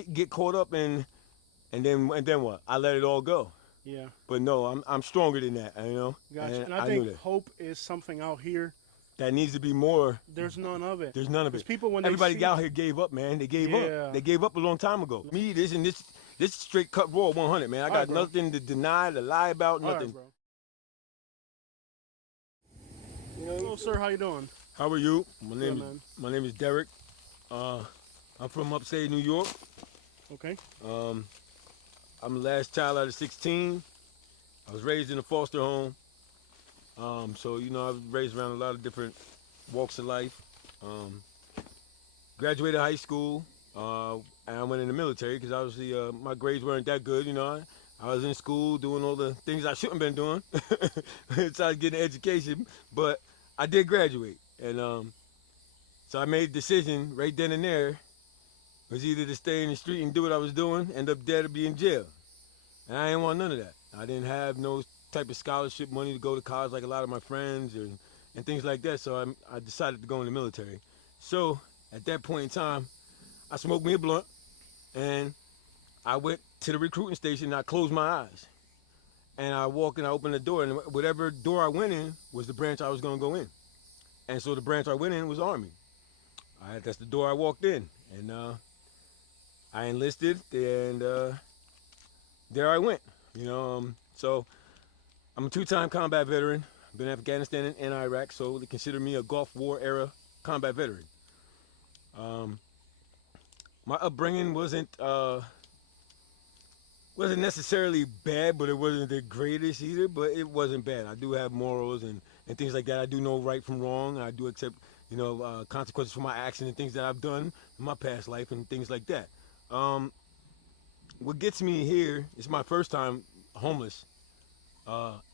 get caught up in, and then what? I let it all go. Yeah, But no, I'm stronger than that, you know, gotcha. and And I I knew think that. hope is something out here. That needs to be more. There's none of it. There's none of Because it. people, when they Everybody see, out here gave up, man. They gave up. yeah. They gave up a long time ago. Me, this is straight cut raw 100, man. I All right, got bro. nothing to deny, to lie about, All right, nothing. bro. You know. Hello, sir. How you doing? How are you? Good, man. My name is Derek. Uh, I'm from upstate New York. Okay. Um, I'm the last child out of 16. I was raised in a foster home. So you know, I was raised around a lot of different walks of life. Um, Graduated high school, and I went in the military because obviously my grades weren't that good. You know, I was in school doing all the things I shouldn't have been doing, trying to get an education, but I did graduate, and so I made a decision right then and there. It was either to stay in the street and do what I was doing, end up dead, or be in jail. And I didn't want none of that. I didn't have no type of scholarship money to go to college like a lot of my friends and things like that. So I decided to go in the military. So at that point in time, I smoked me a blunt and I went to the recruiting station and I closed my eyes. And I walked and I opened the door, and whatever door I went in was the branch I was going to go in. And so the branch I went in was Army. That's the door I walked in. And I enlisted, and there I went. You know, so I'm a two-time combat veteran. Been in Afghanistan and Iraq, so they consider me a Gulf War era combat veteran. Um, my upbringing wasn't necessarily bad, but it wasn't the greatest either. But it wasn't bad. I do have morals and things like that. I do know right from wrong. I do accept, you know, consequences for my actions and things that I've done in my past life and things like that. Um, what gets me here is my first time homeless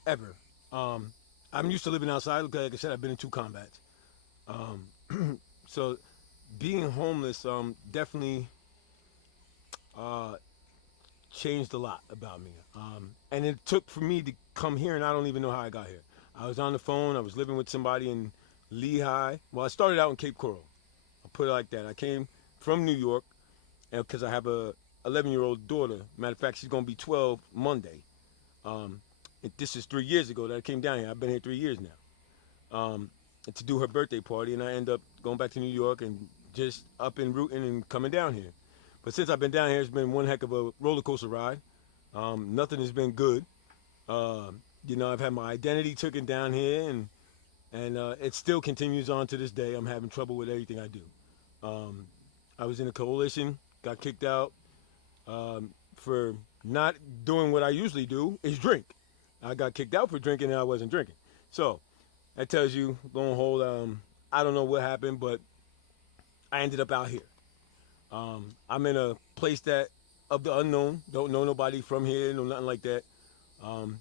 ever. Um, I'm used to living outside. Like I said, I've been in two combats. So being homeless definitely uh, changed a lot about me. And it took for me to come here, and I don't even know how I got here. I was on the phone. I was living with somebody in Lehigh. Well, I started out in Cape Coral. I'll put it like that. I came from New York because I have a 11-year-old daughter. Matter of fact, she's gonna be 12 Monday. Um, this is 3 years ago that I came down here. I've been here 3 years now. To do her birthday party, and I end up going back to New York and just up and rooting and coming down here. But since I've been down here, it's been one heck of a roller coaster ride. Nothing has been good. You know, I've had my identity taken down here, and it still continues on to this day. I'm having trouble with everything I do. Um, I was in a coalition, got kicked out for not doing what I usually do, is drink. I got kicked out for drinking, and I wasn't drinking. So that tells you, long hold. I don't know what happened, but I ended up out here. I'm in a place that of the unknown. Don't know nobody from here, no nothing like that. Um,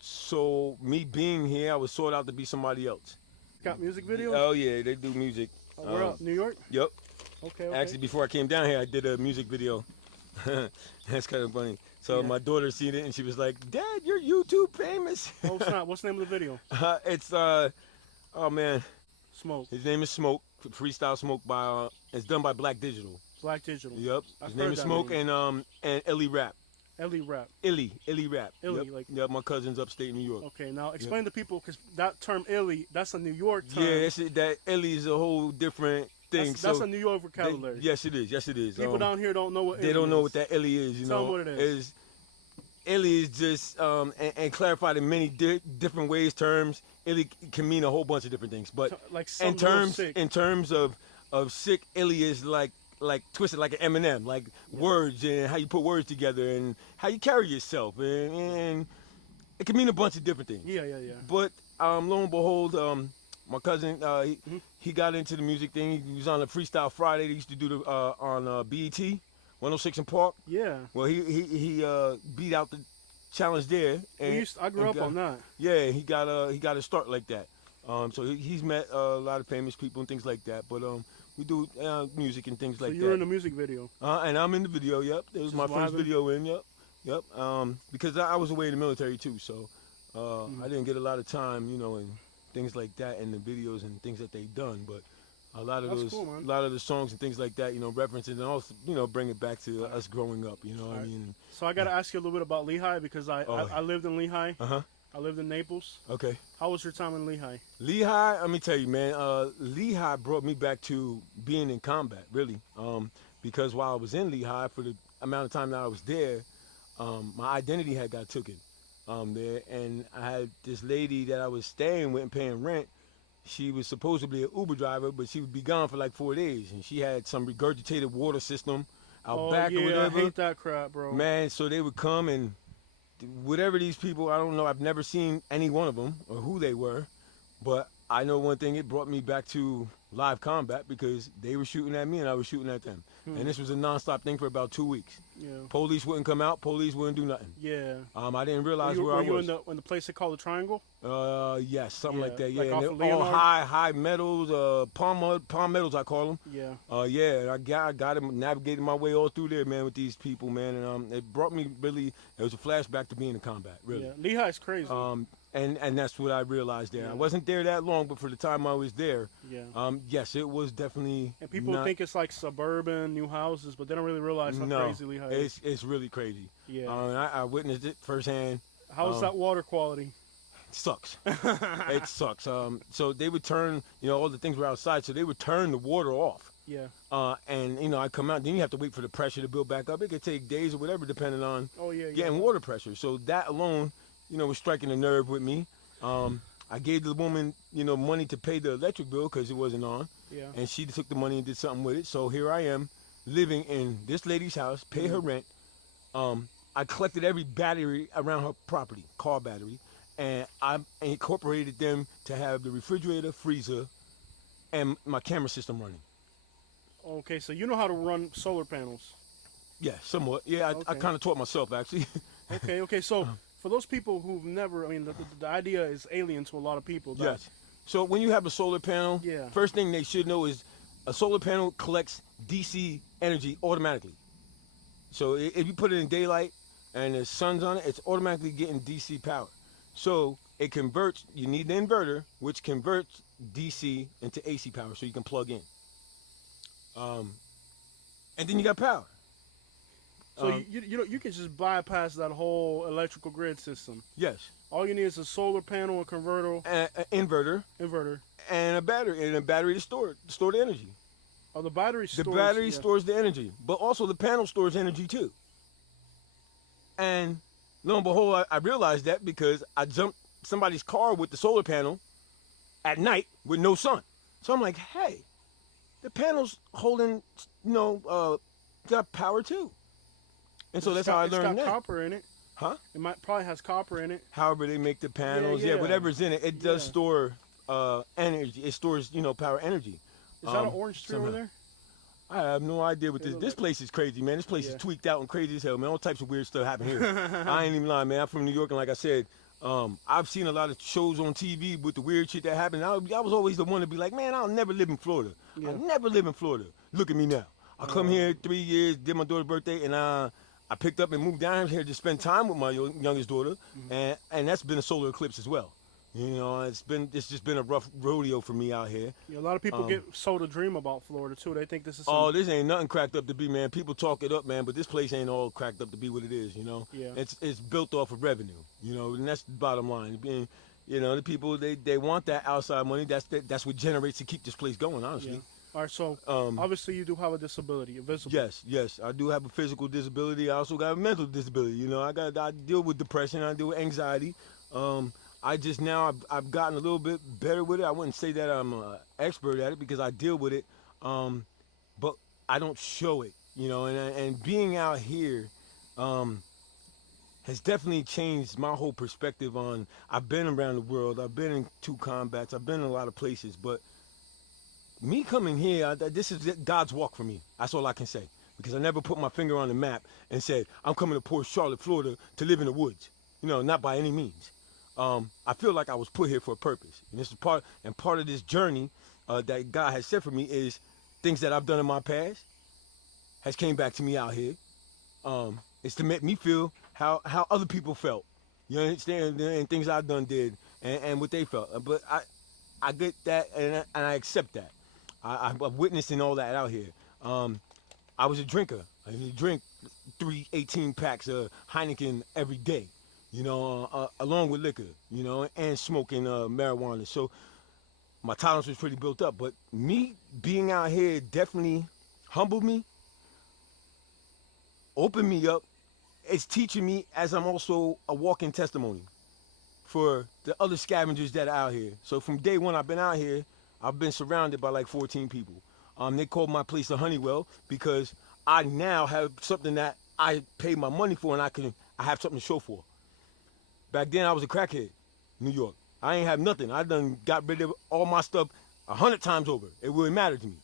so me being here, I was sought out to be somebody else. Got music videos? Oh yeah, they do music. Where up? New York? Yep. Okay, okay. Actually, before I came down here, I did a music video. That's kind of funny. So Yeah. my daughter seen it and she was like, "Dad, you're YouTube famous." Oh, snap. What's the name of the video? It's oh man, Smoke. his name is Smoke. Freestyle Smoke by it's done by Black Digital. Black Digital. Yep. I've His name heard is that Smoke name. and Illy Rap. Ellie Rap. Illy Rap. Illy, Yep. like. Yep. My cousin's upstate New York. Okay, now explain to people, because that term Illy, that's a New York term. Yeah, that Illy is a whole different thing. That's a New York vocabulary. yes, it is. Yes, it is. People down here don't know what they Illy don't know is. what that Illy is. You Tell know, them what it is. Illy is just and clarified in many different ways. Terms Illy can mean a whole bunch of different things, but Like in something real terms sick. in terms of sick, Illy is like twisted like an Eminem, like words and how you put words together and how you carry yourself, and it can mean a bunch of different things. Yeah, yeah, yeah. But lo and behold, my cousin Mhm. he got into the music thing. He was on the Freestyle Friday. They used to do the on BET 106 in Park. Yeah. Well, he beat out the challenge there. And, I grew up on that. Yeah, he got a start like that. So he's met a lot of famous people and things like that. But we do music and things So like you were that. in the music video. And I'm in the video. Yep, it was Just my first vibing? video in. Yep, yep. Because I was away in the military too, so I didn't get a lot of time, you know, and things like that in the videos and things that they done. But A lot of That's those, cool, man. a lot of the songs and things like that, you know, references and also, you know, bring it back to us growing up. You know what I Alright. mean? So I got to ask you a little bit about Lehigh because Oh. I lived in Lehigh. Uh huh. I lived in Naples. Okay. How was your time in Lehigh? Lehigh, let me tell you, man. Lehigh brought me back to being in combat, really. Because while I was in Lehigh, for the amount of time that I was there, my identity had got taken there, and I had this lady that I was staying with and paying rent. She was supposedly an Uber driver, but she would be gone for like 4 days, and she had some regurgitated water system out Oh back or yeah, I whatever. hate that crap, bro. Man, so they would come and whatever these people, I don't know, I've never seen any one of them or who they were, but I know one thing, it brought me back to live combat because they were shooting at me and I was shooting at them. And this was a nonstop thing for about 2 weeks. Yeah. Police wouldn't come out, police wouldn't do nothing. Yeah. I didn't realize were where I you was. in the place they call the Triangle? Yes, something like Yeah, that. like Yeah, off and of they're all Leonard? high metals, palm metals I call them. Yeah. Yeah, and I got him navigated my way all through there, man, with these people, man, and it brought me really. It was a flashback to being in combat, really. Yeah. Lehigh's crazy. And that's what I realized there. Yeah. I wasn't there that long, but for the time I was there, Yeah. yes, it was definitely. And people not, think it's like suburban, new houses, but they don't really realize how no, crazy Lehigh is. it's really crazy. Yeah. And I witnessed it firsthand. How's that water quality? Sucks. It sucks. So they would turn, you know, all the things were outside, so they would turn the water off. Yeah. And you know, I come out, then you have to wait for the pressure to build back up. It could take days or whatever, depending on Oh yeah. getting yeah. water pressure. So that alone, you know, was striking a nerve with me. I gave the woman, you know, money to pay the electric bill because it wasn't on, Yeah. and she took the money and did something with it. So here I am, living in this lady's house, pay her rent. I collected every battery around her property, car battery, and I incorporated them to have the refrigerator, freezer, and my camera system running. Okay, so you know how to run solar panels. Yeah, somewhat. Yeah, I Okay. kind of taught myself actually. Okay. Okay. So for those people who've never, I mean, the idea is alien to a lot of people. That, Yes. So when you have a solar panel, Yeah. first thing they should know is a solar panel collects DC energy automatically. So if you put it in daylight and the sun's on it, it's automatically getting DC power. So it converts, you need the inverter, which converts DC into AC power so you can plug in. And then you got power. So you know you can just bypass that whole electrical grid system. Yes. All you need is a solar panel, a converter, An inverter inverter. and a battery to store the energy. Oh, the battery The stores. battery yeah. stores the energy, but also the panel stores energy too. And lo and behold, I realized that because I jumped somebody's car with the solar panel at night with no sun. So I'm like, hey, the panel's holding, you know, got power too. And so that's how I learned It's got that. copper in it. Huh? It probably has copper in it. However they make the panels, yeah. whatever's in it, it does Yeah. store energy. It stores, you know, power energy. Is that an orange tree over somehow. there? I have no idea what It this. look This like- place is crazy, man. This place Yeah. is tweaked out and crazy as hell, man. All types of weird stuff happen here. I ain't even lying, man. I'm from New York, and like I said, I've seen a lot of shows on TV with the weird shit that happened. I was always the one to be like, man, I'll never live in Florida. Yeah. I'll never live in Florida. Look at me now. I come here 3 years, did my daughter's birthday, and I picked up and moved down here to spend time with my youngest daughter, and that's been a solar eclipse as well. You know, it's just been a rough rodeo for me out here. Yeah, a lot of people get sold a dream about Florida too. They think this is. Oh, this ain't nothing cracked up to be, man. People talk it up, man, but this place ain't all cracked up to be what it is, you know? Yeah. It's built off of revenue, you know, and that's the bottom line. Being, you know, the people, they want that outside money. That's what generates to keep this place going, honestly. Yeah. All right, so obviously you do have a disability, a visible. Yes, I do have a physical disability. I also got a mental disability. You know, I deal with depression. I deal with anxiety. I just now I've gotten a little bit better with it. I wouldn't say that I'm an expert at it because I deal with it, but I don't show it. You know, and being out here has definitely changed my whole perspective on. I've been around the world. I've been in 2 combats. I've been in a lot of places, but me coming here, this is God's walk for me. That's all I can say. Because I never put my finger on the map and said, I'm coming to Port Charlotte, Florida to live in the woods. You know, not by any means. I feel like I was put here for a purpose. And this is part of this journey that God has set for me is things that I've done in my past has came back to me out here. It's to make me feel how other people felt. You understand? And things I've done did and what they felt. But I get that and I accept that. I'm witnessing all that out here. I was a drinker. I used to drink 3 18 packs of Heineken every day, along with liquor, and smoking marijuana. So my tolerance was pretty built up. But me being out here definitely humbled me, opened me up. It's teaching me as I'm also a walking testimony for the other scavengers that are out here. So from day one I've been out here, I've been surrounded by like 14 people. They called my place a Honeywell because I now have something that I paid my money for and I have something to show for. Back then I was a crackhead, New York. I ain't have nothing. I done got rid of all my stuff 100 times over. It wouldn't matter to me.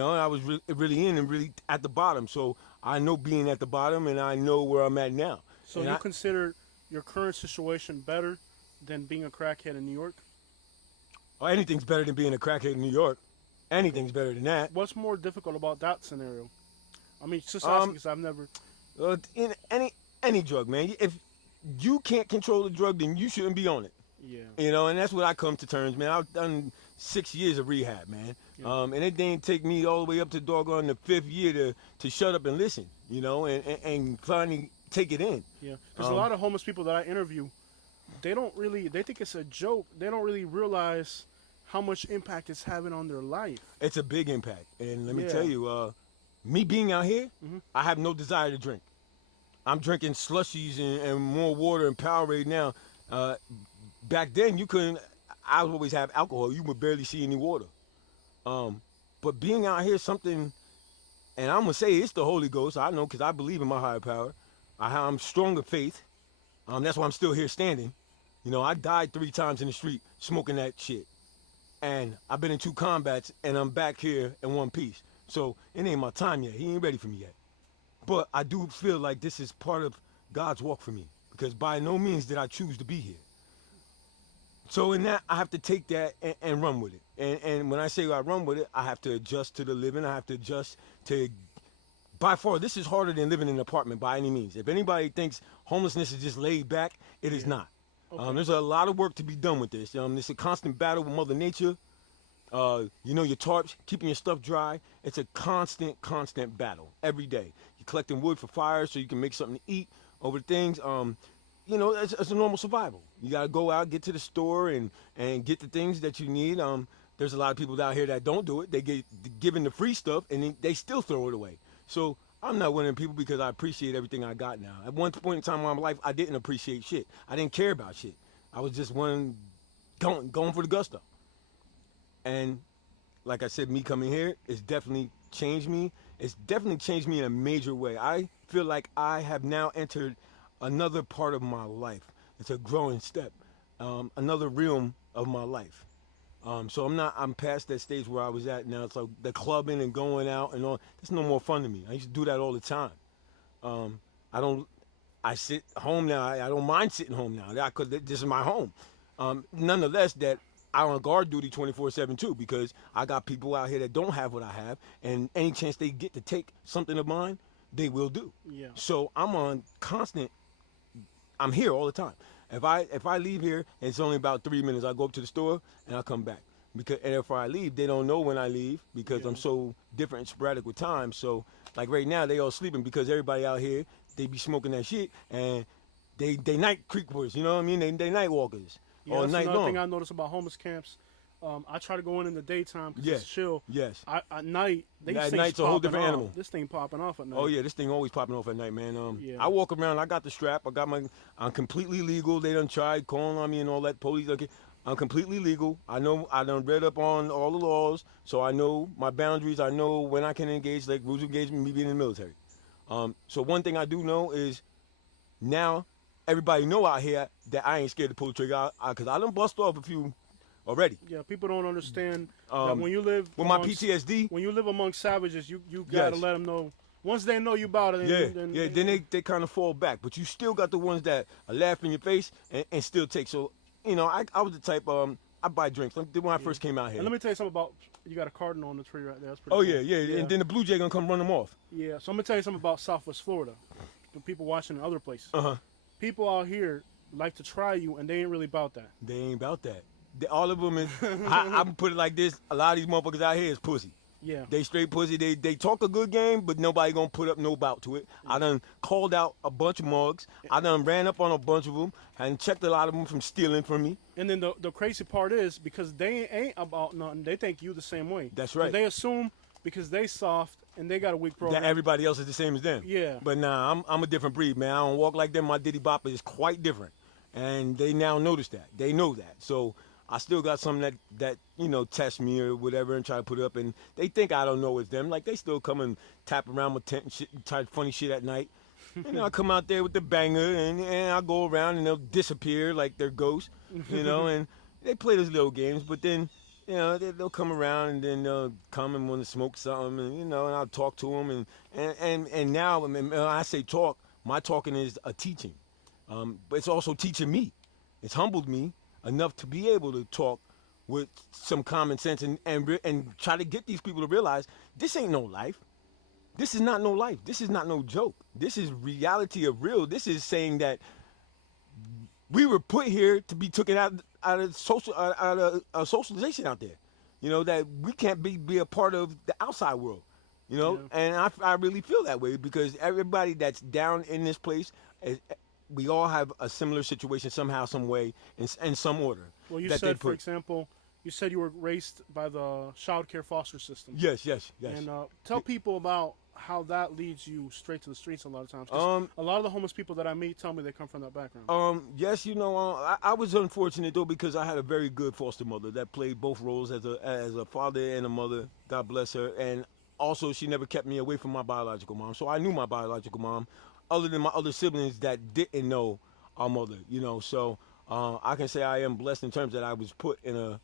I was really in and really at the bottom. So I know being at the bottom and I know where I'm at now. So and you consider your current situation better than being a crackhead in New York? Oh, anything's better than being a crackhead in New York. Anything's better than that. What's more difficult about that scenario? I mean, just asking because I've never. In any drug, man. If you can't control the drug, then you shouldn't be on it. Yeah. And that's what I come to terms, man. I've done 6 years of rehab, man. Yeah. And it didn't take me all the way up to doggone the 5th year to shut up and listen, and finally take it in. Yeah. There's a lot of homeless people that I interview. They think it's a joke. They don't really realize how much impact it's having on their life. It's a big impact. And let me Yeah. tell you, me being out here, Mhm. I have no desire to drink. I'm drinking slushies and more water and Powerade now. Back then, you couldn't. I would always have alcohol. You would barely see any water. But being out here, something, and I'm gonna say it's the Holy Ghost. I know because I believe in my higher power. I'm strong of faith. That's why I'm still here standing. I died 3 times in the street smoking that shit, and I've been in 2 combats, and I'm back here in one piece. So it ain't my time yet. He ain't ready for me yet. But I do feel like this is part of God's walk for me because by no means did I choose to be here. So in that, I have to take that and run with it. And when I say I run with it, I have to adjust to the living. I have to adjust to, by far, this is harder than living in an apartment by any means. If anybody thinks homelessness is just laid back, it is not. Okay. There's a lot of work to be done with this. It's a constant battle with Mother Nature. Your tarps, keeping your stuff dry. It's a constant battle every day. You're collecting wood for fire so you can make something to eat over things. It's a normal survival. You got to go out, get to the store, and get the things that you need. There's a lot of people out here that don't do it. They get given the free stuff, and they still throw it away. So I'm not one of them people because I appreciate everything I got now. At one point in time in my life, I didn't appreciate shit. I didn't care about shit. I was just one going for the gusto. And like I said, me coming here, it's definitely changed me. It's definitely changed me in a major way. I feel like I have now entered another part of my life. It's a growing step, another realm of my life. So I'm past that stage where I was at now. It's like the clubbing and going out and all. That's no more fun to me. I used to do that all the time. I sit home now. I don't mind sitting home now. This is my home. Nonetheless, that I'm on guard duty 24/7 too, because I got people out here that don't have what I have, and any chance they get to take something of mine, they will do. Yeah. So I'm on constant. I'm here all the time. If I leave here, it's only about 3 minutes. I go up to the store and I come back. And if I leave, they don't know when I leave because Yeah. I'm so different and sporadic with time. So like right now, they all sleeping because everybody out here, they be smoking that shit and they night creepers. You know what I mean? They night walkers. Yeah, All that's night another long. thing I noticed about homeless camps. I try to go in the daytime because Yes. it's chill. Yes. At night, At night's a whole different animal. This thing popping off at night. Oh yeah, this thing always popping off at night, man. Yeah. I walk around. I got the strap. I'm completely legal. They done tried calling on me and all that. Police. Okay, I'm completely legal. I know. I done read up on all the laws, so I know my boundaries. I know when I can engage, like rules of engagement. Me being in the military. So one thing I do know is now everybody know out here that I ain't scared to pull the trigger because I done bust off a few already. Yeah, people don't understand that when you live With my amongst- PTSD. when you live among savages, you gotta Yes. let them know. Once they know you about it, Then they kind of fall back, but you still got the ones that are laugh in your face and still take. So I was the type I buy drinks. When I first came out here. And let me tell you something about you got a cardinal on the tree right there. That's pretty Oh cool. yeah, and then the blue jay gonna come run them off. Yeah, so I'm gonna tell you something about Southwest Florida. The people watching in other places. Uh huh. People out here like to try you, and they ain't really about that. They ain't about that. All of them is. I'm put it like this: a lot of these motherfuckers out here is pussy. Yeah. They straight pussy. They talk a good game, but nobody gonna put up no bout to it. I done called out a bunch of mugs. I done ran up on a bunch of them and checked a lot of them from stealing from me. And then the crazy part is because they ain't about nothing, they think you the same way. That's So right. they assume because they soft and they got a weak program. That everybody else is the same as them. Yeah. But nah, I'm a different breed, man. I don't walk like them. My Diddy Bopper is quite different, and they now notice that. They know that. So I still got some that test me or whatever and try to put up, and they think I don't know it's them. Like they still come and tap around my tent and shit, and try funny shit at night. And I come out there with the banger, and I go around and they'll disappear like they're ghosts, and they play those little games. But then, they'll come around and then they'll come and want to smoke something, and I'll talk to them, and now when I say talk, my talking is a teaching, but it's also teaching me. It's humbled me enough to be able to talk with some common sense and try to get these people to realize this ain't no life. This is not no life. This is not no joke. This is reality of real. This is saying that we were put here to be taken out of socialization out there. That we can't be a part of the outside world. Yeah. And I really feel that way because everybody that's down in this place, we all have a similar situation somehow, some way, in some order. Well, you that they said, for put. example, you said you were raised by the child care foster system. Yes. And tell people about how that leads you straight to the streets a lot of times. 'Cause a lot of the homeless people that I meet tell me they come from that background. Yes, I was unfortunate though because I had a very good foster mother that played both roles as a father and a mother. God bless her. And also, she never kept me away from my biological mom. So I knew my biological mom, other than my other siblings that didn't know our mother. So I can say I am blessed in terms that I was put in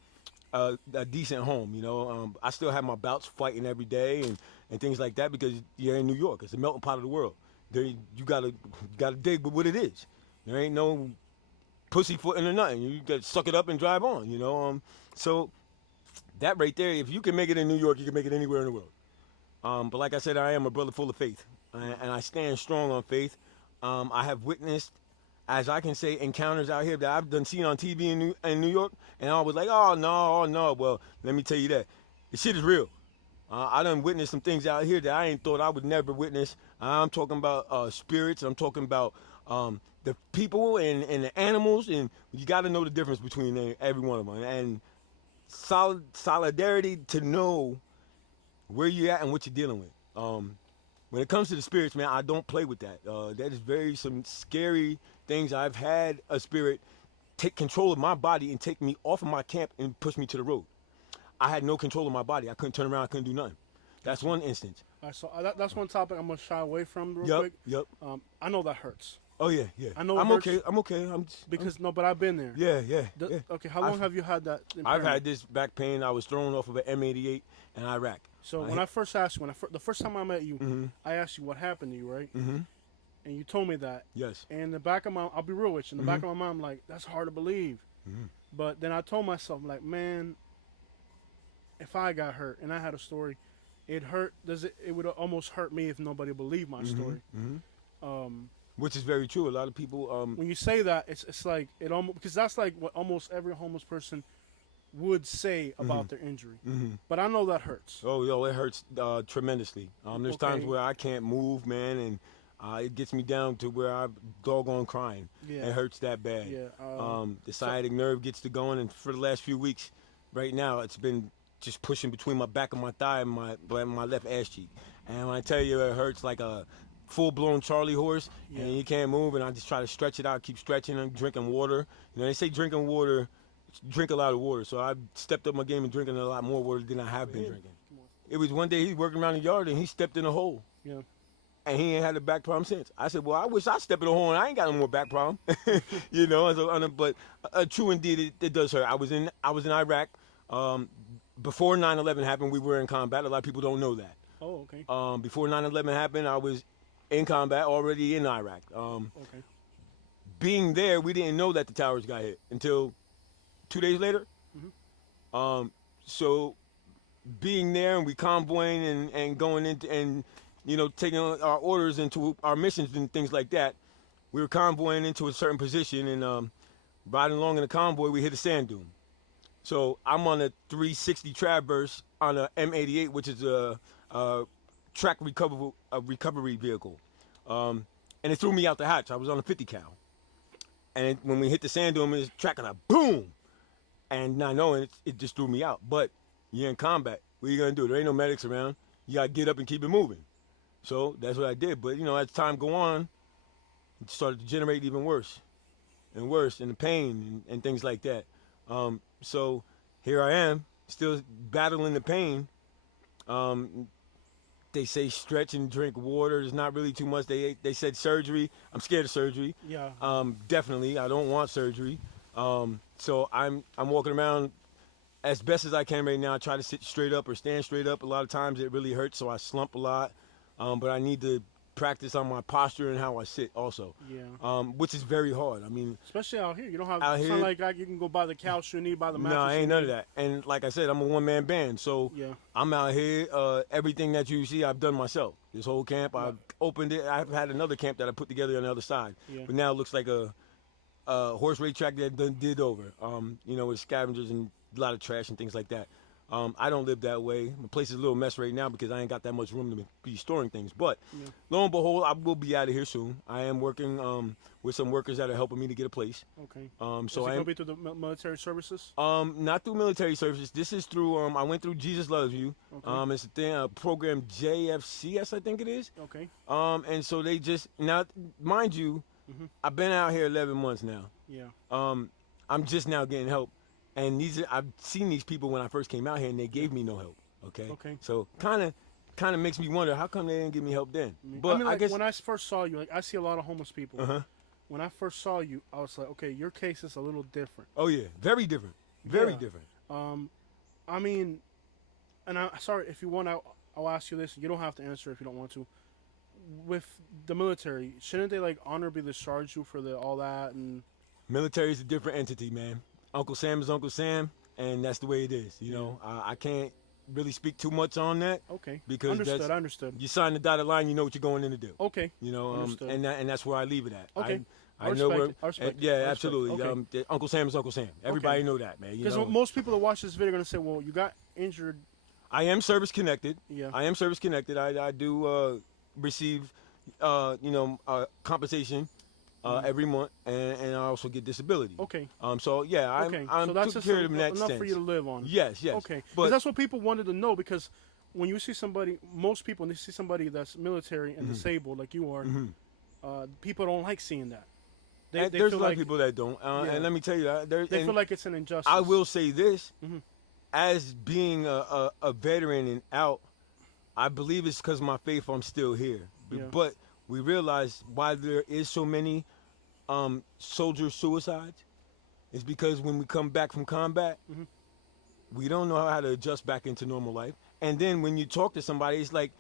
a decent home. I still have my bouts fighting every day and things like that because you're in New York. It's a melting pot of the world. There, you gotta dig with what it is. There ain't no pussyfooting or nothing. You gotta suck it up and drive on. So that right there, if you can make it in New York, you can make it anywhere in the world. But like I said, I am a brother full of faith, and I stand strong on faith. I have witnessed, as I can say, encounters out here that I've done seen on TV in New York, and I was like, oh no. Well, let me tell you that the shit is real. I done witnessed some things out here that I ain't thought I would never witness. I'm talking about spirits. I'm talking about the people and the animals, and you got to know the difference between every one of them. And solidarity to know where you're at and what you're dealing with. When it comes to the spirits, man, I don't play with that. That is some scary things. I've had a spirit take control of my body and take me off of my camp and push me to the road. I had no control of my body. I couldn't turn around. I couldn't do nothing. That's one instance. All right, so that's one topic I'm gonna shy away from real quick. Yep. I know that hurts Oh yeah. I know it I'm hurts okay. I'm okay. but I've been there. Yeah. Okay, how long have you had that? I've impairment? had this back pain. I was thrown off of an M88 in Iraq. So when I first asked you, the first time I met you, I asked you what happened to you, right? Mm-hmm. And you told me that. Yes. And in the back of I'll be real with you. In the back of my mind, I'm like, that's hard to believe. But then I told myself, like, man, if I got hurt and I had a story, it hurt. It would almost hurt me if nobody believed my story. Which is very true. A lot of people. When you say that, it's like it almost because that's like what almost every homeless person would say about their injury. But I know that hurts. Oh, yo, it hurts tremendously. There's times Okay. where I can't move, man, and it gets me down to where I'm doggone crying. Yeah. It hurts that bad. Yeah. The sciatic nerve gets to going, and for the last few weeks, right now, it's been just pushing between my back of my thigh and my left ass cheek. And when I tell you it hurts like a full-blown Charlie horse, and you can't move, and I just try to stretch it out, keep stretching and drinking water. They say drinking water, drink a lot of water. So I stepped up my game and drinking a lot more water than I have been drinking. It was one day he's working around the yard and he stepped in a hole. Yeah. And he ain't had a back problem since. I said, well, I wish I stepped in a hole and I ain't got no more back problem. But true indeed, it does hurt. I was in Iraq. Before 9/11 happened, we were in combat. A lot of people don't know that. Oh, okay. Before 9/11 happened, I was in combat already in Iraq. Okay. Being there, we didn't know that the towers got hit until 2 days later. So being there and we convoying and going into and taking our orders into our missions and things like that, we were convoying into a certain position and riding along in the convoy, we hit a sand dune. So I'm on a 360 Traverse on a M88, which is a track recovery vehicle. Um, and it threw me out the hatch. I was on a 50 cal. And when we hit the sand dune, it's tracking a boom. And not knowing it just threw me out. But you're in combat. What are you going to do? There ain't no medics around. You got to get up and keep it moving. So that's what I did. But, as time go on, it started to generate even worse and worse, and the pain and things like that. So here I am, still battling the pain. They say stretch and drink water. There's not really too much. They said surgery. I'm scared of surgery. Yeah. Definitely, I don't want surgery. So I'm walking around as best as I can right now. I try to sit straight up or stand straight up. A lot of times it really hurts, so I slump a lot. But I need to practice on my posture and how I sit also. Yeah. Which is very hard. I mean, Especially out here, you don't have. Out It's here- not like you can go buy the couch you need, buy the mattress. no, you ain't none of need. that. And like I said, I'm a one-man band, so Yeah. I'm out here. Everything that you see, I've done myself. This whole camp, I've opened it. I've had another camp that I put together on the other side, Yeah. but now it looks like a horse race track that done did over. With scavengers and a lot of trash and things like that. I don't live that way. My place is a little mess right now because I ain't got that much room to be storing things. But lo and behold, I will be out of here soon. I am working with some workers that are helping me to get a place. Okay. So Is it I gonna am be through the military services? not through military services. This is through I went through Jesus Loves You. Okay. It's a thing, a program JFCS, I think it is. Okay. And so they just now, mind you, I've been out here 11 months now. Yeah. I'm just now getting help, and I've seen these people when I first came out here, and they gave me no help. Okay. Okay. So kind of makes me wonder how come they didn't give me help then. But I mean, like, guess when I first saw you, like I see a lot of homeless people. Uh-huh. When I first saw you, I was like, okay, your case is a little different. oh yeah, very different, very Yeah. different. I mean, and I'm sorry if you want, I'll ask you this. You don't have to answer if you don't want to. With the military, shouldn't they like honorably discharge you for all that and? Military is a different entity, man. Uncle Sam is Uncle Sam, and that's the way it is. I can't really speak too much on that Okay. because Understood. that's, I understood. you sign the dotted line, you know what you're going in to do. Okay. Understood. And that's where I leave it at. Okay. I I know respect where. it. I respect it. Yeah, I respect it. absolutely. Okay. Uncle Sam is Uncle Sam. Everybody know that, man. Because most people that watch this video are gonna say, "Well, you got injured." I am service connected. Yeah. I am service connected. I do receive, compensation every month, and I also get disability. Okay. So yeah, Okay. I'm So that's took just care of them in that enough sense. for you to live on. Yes, yes. Okay. Because But that's what people wanted to know. Because when you see somebody, most people, when they see somebody that's military and disabled like you are, people don't like seeing that. and They there's a feel lot like of people that don't. Yeah. And let me tell you, they feel like it's an injustice. I will say this, Mhm. as being a veteran and out, I believe it's because of my faith I'm still here. Yeah. But we realize why there is so many soldier suicides is because when we come back from combat, Mhm. we don't know how to adjust back into normal life. And then when you talk to somebody, it's like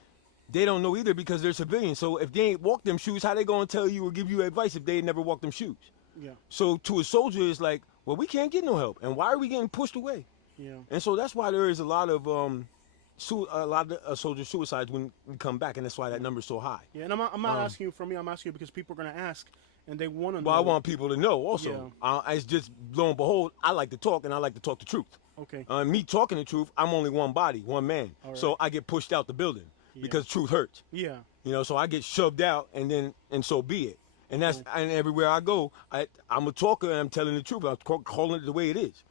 they don't know either because they're civilians. So if they ain't walked them shoes, how they gonna tell you or give you advice if they ain't never walked them shoes? Yeah. So to a soldier, it's like, well, we can't get no help, and why are we getting pushed away? Yeah. And so that's why there is a lot of soldier suicides when we come back, and that's why that number's so high. Yeah. And I'm not asking you for me. I'm asking you because people are gonna ask and they want to know. Well, I want people to know also. Yeah. It's just lo and behold, I like to talk, and I like to talk the truth. Okay. Me talking the truth, I'm only one body, one man. All right. So I get pushed out the building because truth hurts. Yeah. So I get shoved out, and so be it. And that's and everywhere I go, I'm a talker and I'm telling the truth. I'm calling it the way it is.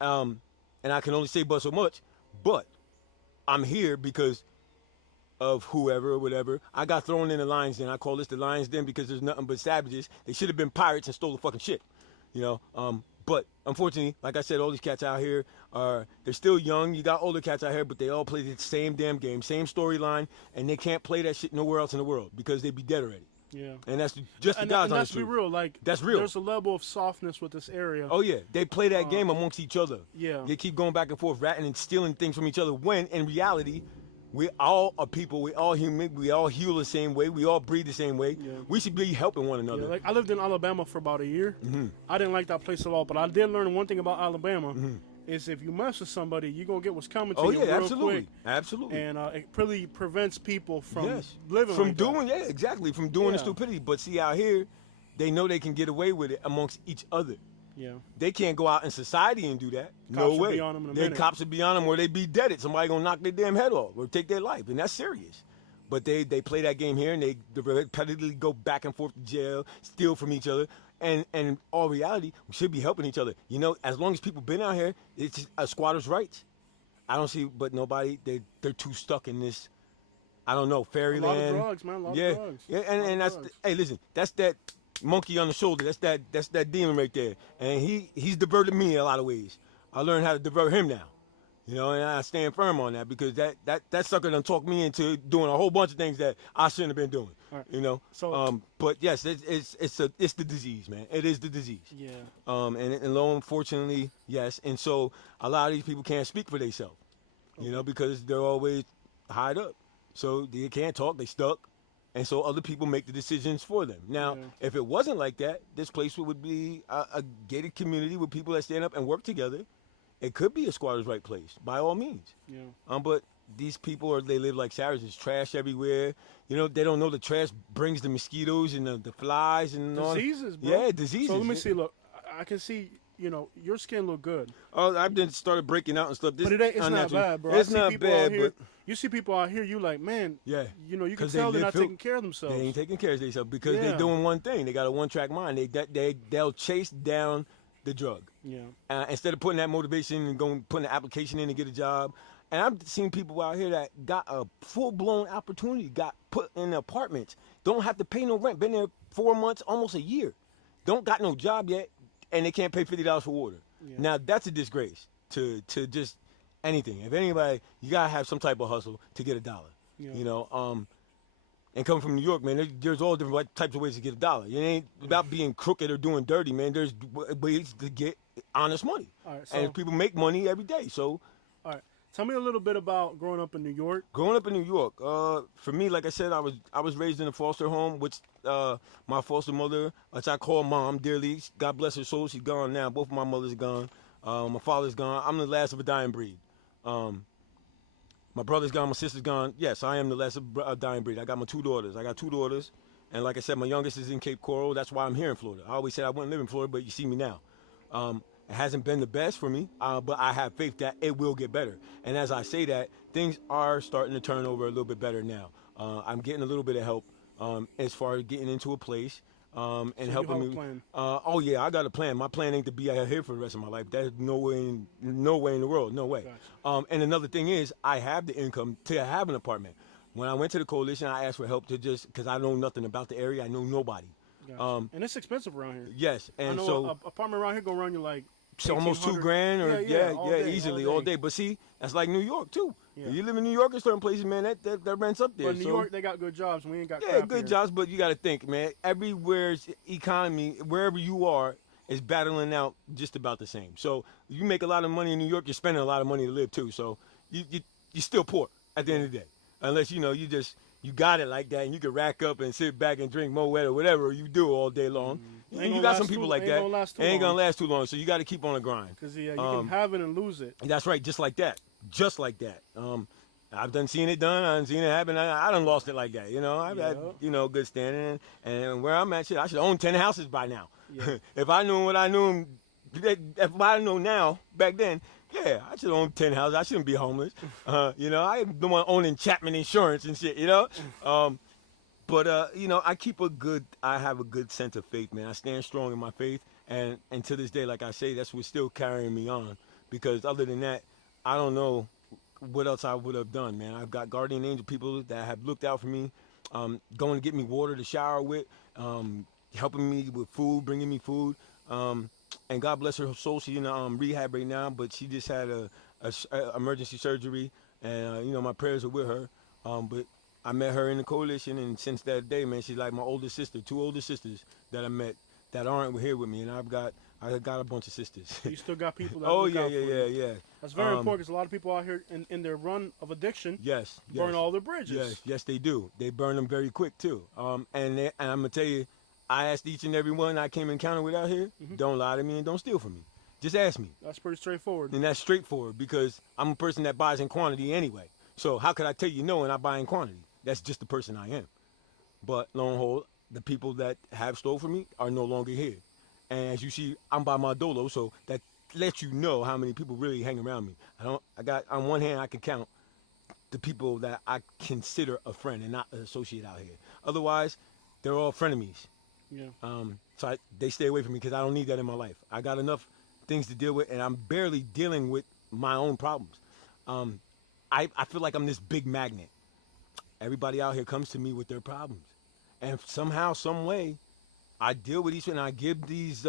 And I can only say but so much, but I'm here because of whoever or whatever. I got thrown in the lion's den. I call this the lion's den because there's nothing but savages. They should have been pirates and stole the fucking shit. But unfortunately, like I said, all these cats out here they're still young. You got older cats out here, but they all play the same damn game, same storyline, and they can't play that shit nowhere else in the world because they'd be dead already. Yeah. And that's just the And God's let's honest be truth. real. Like That's real. There's a level of softness with this area. Oh yeah, they play that game amongst each other. Yeah. They keep going back and forth, ratting and stealing things from each other. When in reality, we all are people. We all human. We all heal the same way. We all breathe the same way. Yeah. We should be helping one another. Yeah, like I lived in Alabama for about a year. I didn't like that place at all, but I did learn one thing about Alabama is if you mess with somebody, you're gonna get what's coming to Oh you yeah, real absolutely, quick. absolutely. And it really prevents people from Yes. living from like that. doing exactly from doing the Yeah. stupidity. But see out here, they know they can get away with it amongst each other. Yeah. They can't go out in society and do that. Cops No should way. be on 'em in a They minute. cops would be on them or they be deaded. Somebody gonna knock their damn head off or take their life, and that's serious. But they play that game here and they repetitively go back and forth to jail, steal from each other. And in all reality, we should be helping each other. You know, as long as people been out here, it's a squatter's rights. I don't see, but nobody, they're too stuck in this, I don't know, A fairyland. lot of drugs, man. A lot Yeah, of drugs. yeah, A lot and of that's drugs. hey, listen, that's that monkey on the shoulder. That's that demon right there, and he's diverted me in a lot of ways. I learned how to divert him now, you know, and I stand firm on that because that sucker done talked me into doing a whole bunch of things that I shouldn't have been doing, All right. you know. So- But yes, it's the disease, man. It is the disease. Yeah. And lo, unfortunately, yes, and so a lot of these people can't speak for themselves, you know, because they're always high up. So they can't talk, they stuck. And so other people make the decisions for them. Now, Yeah. if it wasn't like that, this place would be a gated community with people that stand up and work together. It could be a squatter's right place, by all means. Yeah. But these people, they live like savages. Trash everywhere. You know, they don't know the trash brings the mosquitoes and the flies and all. Diseases, bro. Yeah, diseases. So let me see. Look, I can see. You know, your skin look good, Oh, I've been started breaking out and stuff. This but it's not unnatural. bad, bro. It's I see not people bad, out here, but you see people out here. You like, man. yeah. You know, you can 'Cause they tell they're live not fil- taking care of themselves. They ain't taking care of themselves because Yeah. they're doing one thing. They got a one-track mind. They'll chase down the drug Yeah. instead of putting that motivation and putting the application in to get a job. And I've seen people out here that got a full-blown opportunity, got put in apartments, don't have to pay no rent, been there 4 months, almost a year, don't got no job yet, and they can't pay $50 for water. Yeah. Now that's a disgrace to just anything. If anybody, you gotta have some type of hustle to get a dollar. Yeah. You know, and coming from New York, man, there's all different types of ways to get a dollar. It ain't about being crooked or doing dirty, man. There's ways to get honest money, All right. So, and people make money every day. So all right. Tell me a little bit about growing up in New York. growing up in New York, for me, like I said, I was raised in a foster home, which my foster mother, which I call mom dearly. God bless her soul, she's gone now. Both of my mothers are gone. My father's gone. I'm the last of a dying breed. My brother's gone. My sister's gone. Yes, I am the last of a dying breed. I got my two daughters. And like I said, my youngest is in Cape Coral. That's why I'm here in Florida. I always said I wouldn't live in Florida, but you see me now. It hasn't been the best for me, but I have faith that it will get better. And as I say that, things are starting to turn over a little bit better now. I'm getting a little bit of help as far as getting into a place and you helping have a me. plan. Oh yeah, I got a plan. My plan ain't to be out here for the rest of my life. There's no way in the world, no way. Gotcha. And another thing is, I have the income to have an apartment. When I went to the coalition, I asked for help to because I know nothing about the area. I know nobody. Gotcha. And it's expensive around here. Yes, I and know so a apartment around here gonna run you like it's almost $2,000 or all day, easily all all day. day. But see, that's like New York too. Yeah. You live in New York in certain places, man. That rent's up there. But in New so, York, they got good jobs. And we ain't got yeah, crap good here. jobs, but you got to think, man. Everywhere's economy, wherever you are, is battling out just about the same. So you make a lot of money in New York, you're spending a lot of money to live too. So you're still poor at the end of the day, unless you got it like that and you can rack up and sit back and drink Moet or whatever you do all day long. Ain't You gonna got last some people too- like ain't that. gonna last too Ain't gonna long. last too long. So you got to keep on the grind. Because you can have it and lose it. That's right, just like that. Just like that. I've done seen it done. I've seen it happen. I done lost it like that. You know, I've had, good standing. And where I'm at, shit, I should own 10 houses by now. Yeah. If I knew what I knew, if I know now, back then, yeah, I should own 10 houses. I shouldn't be homeless. You know, I am the one owning Chapman Insurance and shit, you know? But I have a good sense of faith, man. I stand strong in my faith. And to this day, like I say, that's what's still carrying me on. Because other than that, I don't know what else I would have done, man. I've got guardian angel people that have looked out for me, going to get me water to shower with, helping me with food, bringing me food. And God bless her soul, she's in rehab right now, but she just had a emergency surgery, and my prayers are with her. But I met her in the coalition, and since that day, man, she's like my older sister, two older sisters that I met that aren't here with me, and I got a bunch of sisters. You still got people that Oh look yeah, out for you. yeah. That's very important because a lot of people out here in their run of addiction Yes, burn yes. all their bridges. Yes, they do. They burn them very quick too. And I'm gonna tell you, I asked each and every one I came in encounter with out here, don't lie to me and don't steal from me. Just ask me. That's pretty straightforward. And that's straightforward because I'm a person that buys in quantity anyway. So how could I tell you no and I buy in quantity? That's just the person I am. But lo and behold, the people that have stole from me are no longer here. And as you see, I'm by my dolo, so that lets you know how many people really hang around me. I got on one hand I can count the people that I consider a friend and not an associate out here. Otherwise, they're all frenemies. Yeah. They stay away from me because I don't need that in my life. I got enough things to deal with, and I'm barely dealing with my own problems. Um, I feel like I'm this big magnet. Everybody out here comes to me with their problems, and somehow, some way, I deal with each one. And I give these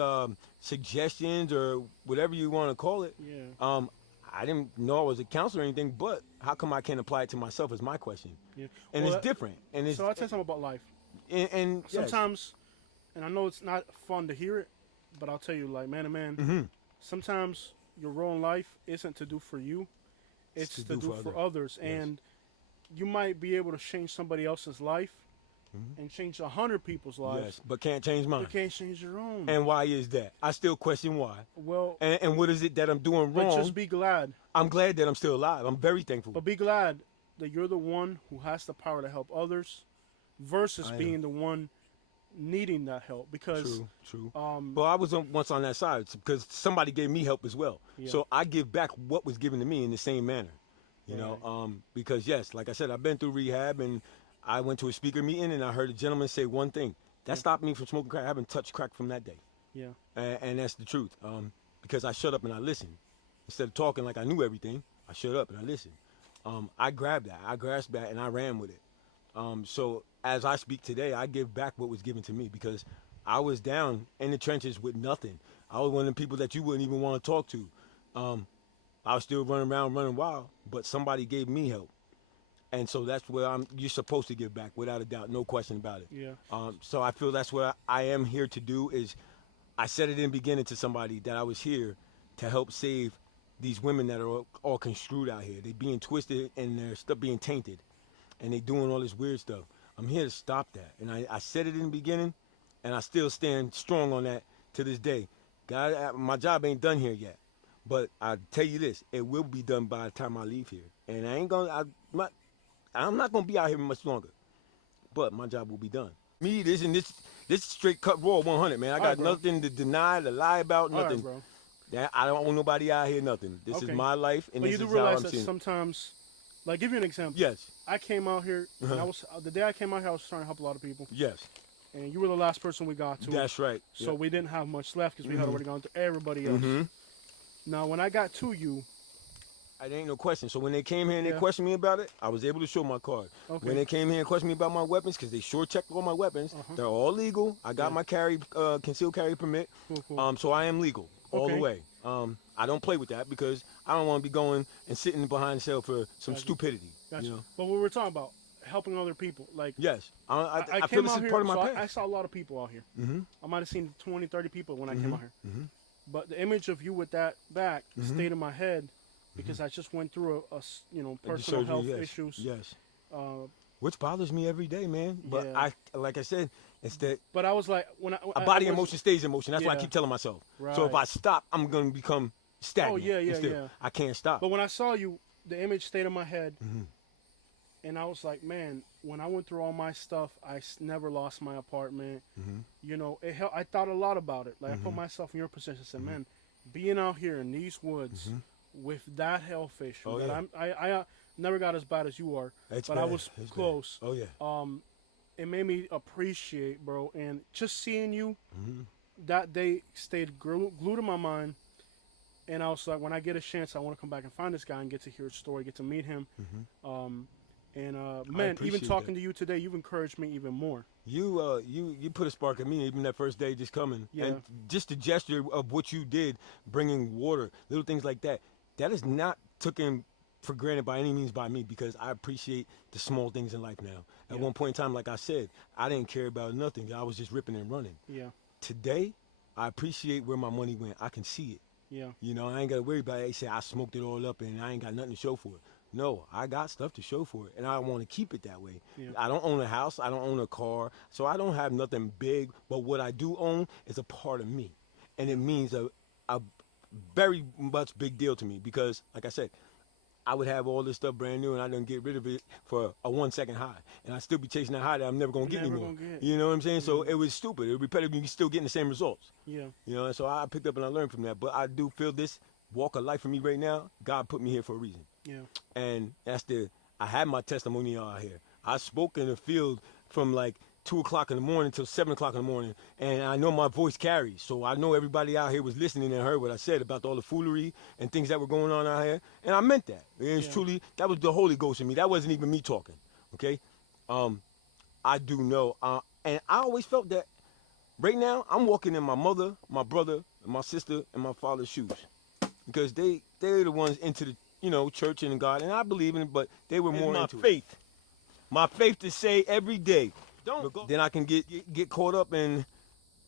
suggestions or whatever you want to call it. Yeah. I didn't know I was a counselor or anything, but how come I can't apply it to myself is my question. Yeah. And Well, it's different. And it's So I'll tell you something about life. and yes. Sometimes, and I know it's not fun to hear it, but I'll tell you, like man to man, Mm-hmm. sometimes your role in life isn't to do for you, it's to do for others. Yes. And you might be able to change somebody else's life and change 100 people's lives. Yes, but can't change mine. You can't change your own. And why is that? I still question why. Well, And what is it that I'm doing but wrong? just be glad. I'm glad that I'm still alive. I'm very thankful. But be glad that you're the one who has the power to help others versus I am. being the one needing that help. Because True. um, Well, I was once on that side because somebody gave me help as well. Yeah. So I give back what was given to me in the same manner. You know, because yes, like I said, I've been through rehab and I went to a speaker meeting and I heard a gentleman say one thing. That stopped me from smoking crack. I haven't touched crack from that day. yeah, And that's the truth. Because I shut up and I listened. Instead of talking like I knew everything, I shut up and I listened. I grabbed that. I grasped that and I ran with it. So as I speak today, I give back what was given to me because I was down in the trenches with nothing. I was one of the people that you wouldn't even want to talk to. I was still running around, running wild, but somebody gave me help. And so that's where you're supposed to give back, without a doubt, no question about it. yeah, So I feel that's what I am here to do. Is I said it in the beginning to somebody that I was here to help save these women that are all construed out here. They being twisted and they're stuff being tainted, and they doing all this weird stuff. I'm here to stop that. And I said it in the beginning, and I still stand strong on that to this day. God, my job ain't done here yet, but I tell you this, it will be done by the time I leave here. And I'm not gonna be out here much longer, but my job will be done. Me, this is straight cut raw 100, man. I got Alright, bro. nothing to deny, to lie about, all right, nothing. bro. That I don't owe nobody out here nothing. This is Okay. my life, and But you this do is how realize I'm that seeing. sometimes, like, give you an example. Yes, I came out here, and I was the day I came out here, I was trying to help a lot of people, yes, and you were the last person we got to. that's right. So we didn't have much left because we had already gone through everybody else. Mm-hmm. Now, when I got to you, It ain't no question. So when they came here and Yeah. they questioned me about it, I was able to show my card. Okay. When they came here and questioned me about my weapons, because they sure checked all my weapons, they're all legal. I got Yeah. my concealed carry permit. Cool. So I am legal all the Okay. way. I don't play with that because I don't want to be going and sitting behind the cell for some Gotcha. stupidity. Gotcha. You know? But what we're talking about, helping other people. Like, Yes, I feel came this out is here, part of my so past. I saw a lot of people out here. Mm-hmm. I might have seen 20, 30 people when I came out here. But the image of you with that back stayed in my head because I just went through personal health yes. issues. Yes. Uh, Which bothers me every day, man. But Yeah. like I said, it's that but I was like, when a body I in was- motion stays in motion. That's why I Yeah. keep telling myself. So if Right. I stop, I'm gonna become stagnant. yeah, and still, yeah. I can't stop. But when I saw you, the image stayed in my head, Mm-hmm. and I was like, man, when I went through all my stuff, I never lost my apartment. Mm-hmm. You know, I thought a lot about it. Like I put myself in your position. I said, Mm-hmm. man, being out here in these woods with that health issue Oh, that yeah. I never got as bad as you are, It's but I bad. was It's close. bad. Oh yeah. It made me appreciate, bro, and just seeing you Mm-hmm. that day stayed glued in my mind. And I was like, when I get a chance, I want to come back and find this guy and get to hear his story, get to meet him. Man, even appreciate talking that. to you today, you've encouraged me even more. You put a spark in me even that first day just coming. Yeah. And just the gesture of what you did, bringing water, little things like that, that is not taken for granted by any means by me because I appreciate the small things in life now. At Yeah. one point in time, like I said, I didn't care about nothing. I was just ripping and running. Yeah, Today, I appreciate where my money went. I can see it. yeah, You know, I ain't got to worry about it. They say I smoked it all up and I ain't got nothing to show for it. No, I got stuff to show for it, and I want to keep it that way. Yeah. I don't own a house. I don't own a car. So I don't have nothing big, but what I do own is a part of me. And it means a very much big deal to me because, like I said, I would have all this stuff brand new, and I done get rid of it for a 1 second high, and I still be chasing that high that I'm never gonna get Never anymore. gonna get. You know what I'm saying? So it was stupid. It was repetitive. You're still getting the same results. Yeah. You know, and so I picked up and I learned from that. But I do feel this walk of life for me right now. God put me here for a reason, Yeah. and I had my testimony out here. I spoke in the field from like 2 o'clock in the morning till 7 o'clock in the morning, and I know my voice carries. So I know everybody out here was listening and heard what I said about all the foolery and things that were going on out here, and I meant that. It was Yeah. truly, that was the Holy Ghost in me. That wasn't even me talking. Okay, I do know, and I always felt that. Right now, I'm walking in my mother, my brother, and my sister, and my father's shoes, because they're the ones into the church and God, and I believe in it, but they were more into faith. My faith to say every day, then I can get caught up and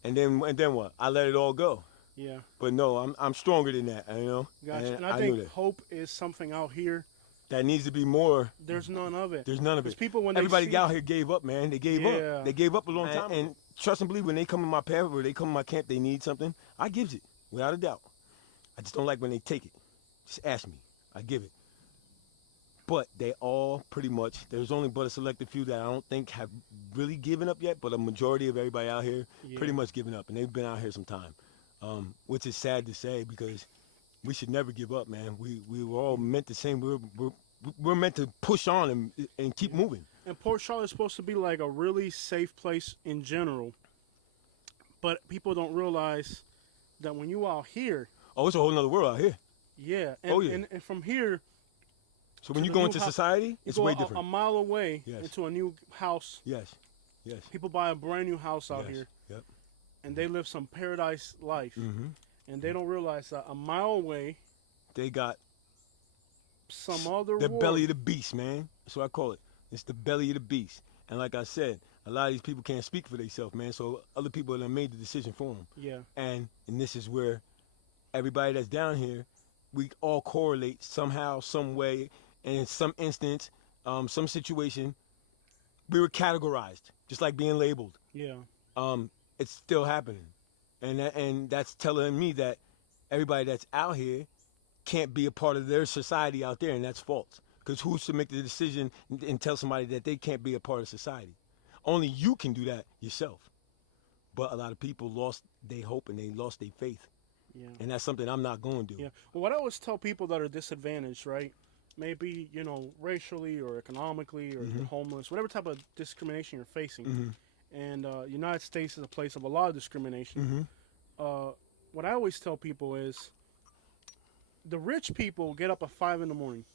then what? I let it all go. Yeah. But no, I'm stronger than that, you know. Gotcha. And I knew think that. hope is something out here. That needs to be more. There's none of it. There's none of Because it. people, when they Everybody see, out here gave up, man. They gave Yeah. up. They gave up a long time. And trust and believe, when they come in my path or they come in my camp, they need something, I gives it without a doubt. I just don't like when they take it. Just ask me, I give it. But they all pretty much. There's only but a selected few that I don't think have really given up yet. But a majority of everybody out here pretty much given up, and they've been out here some time, which is sad to say because we should never give up, man. We were all meant the same. We're meant to push on and keep moving. And Port Charlotte is supposed to be like a really safe place in general, but people don't realize that when you out here, Oh, it's a whole nother world out here. yeah, and, Oh, yeah. and from here, So when To you the go new into house- society, you it's go way a different. mile away Yes. into a new house. Yes, yes. People buy a brand new house out Yes. here, Yep. and they live some paradise life, Mm-hmm. and they don't realize that a mile away, They got some other the world. belly of the beast, man. That's what I call it. It's the belly of the beast. And like I said, a lot of these people can't speak for themselves, man. So other people have made the decision for them. Yeah, And this is where everybody that's down here, we all correlate somehow, some way, and in some instance, some situation, we were categorized, just like being labeled. yeah, It's still happening, and that's telling me that everybody that's out here can't be a part of their society out there, and that's false. Because who's to make the decision and tell somebody that they can't be a part of society? Only you can do that yourself. But a lot of people lost their hope and they lost their faith, yeah. and that's something I'm not going to do. Yeah. Well, what I always tell people that are disadvantaged, right? Maybe, racially or economically or you're homeless, whatever type of discrimination you're facing. Mhm. And United States is a place of a lot of discrimination. Mhm. What I always tell people is the rich people get up at 5 in the morning